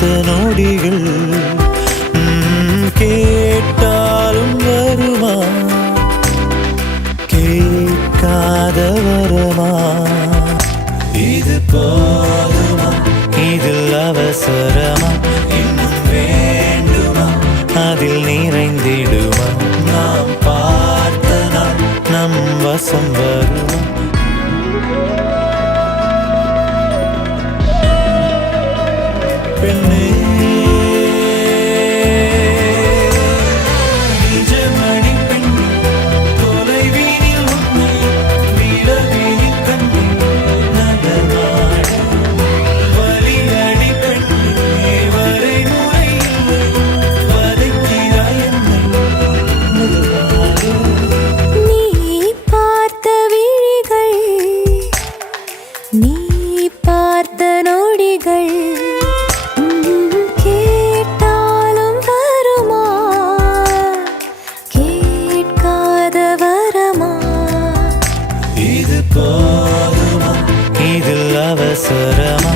பார்த்த நொடிகள் கேட்டாலும் வருமா, கேட்காத வரமா? இது போதுமா, இதில் அவசரமா? இன்னும் வேண்டுமா, அதில் நிறைந்திடுமா? நாம் பார்த்த நாள் நம் வசம் வருமா? பெண்ணே நிஜமணி பெண்ணே, தொலைவீனில் உன்னை நிலவீனில் கண்ணே நகர்வாட வலியடி பெண்ணே, வரைமுறை இல்லை வதைக்கிறாய் என்னை மெதுவாக. நீ பார்த்த விழிகள், நீ பார்த்த நொடிகள் கேட்டாலும் வருமா, கேட்காத வரமா? இது போதுமா, இதில் அவசரமா?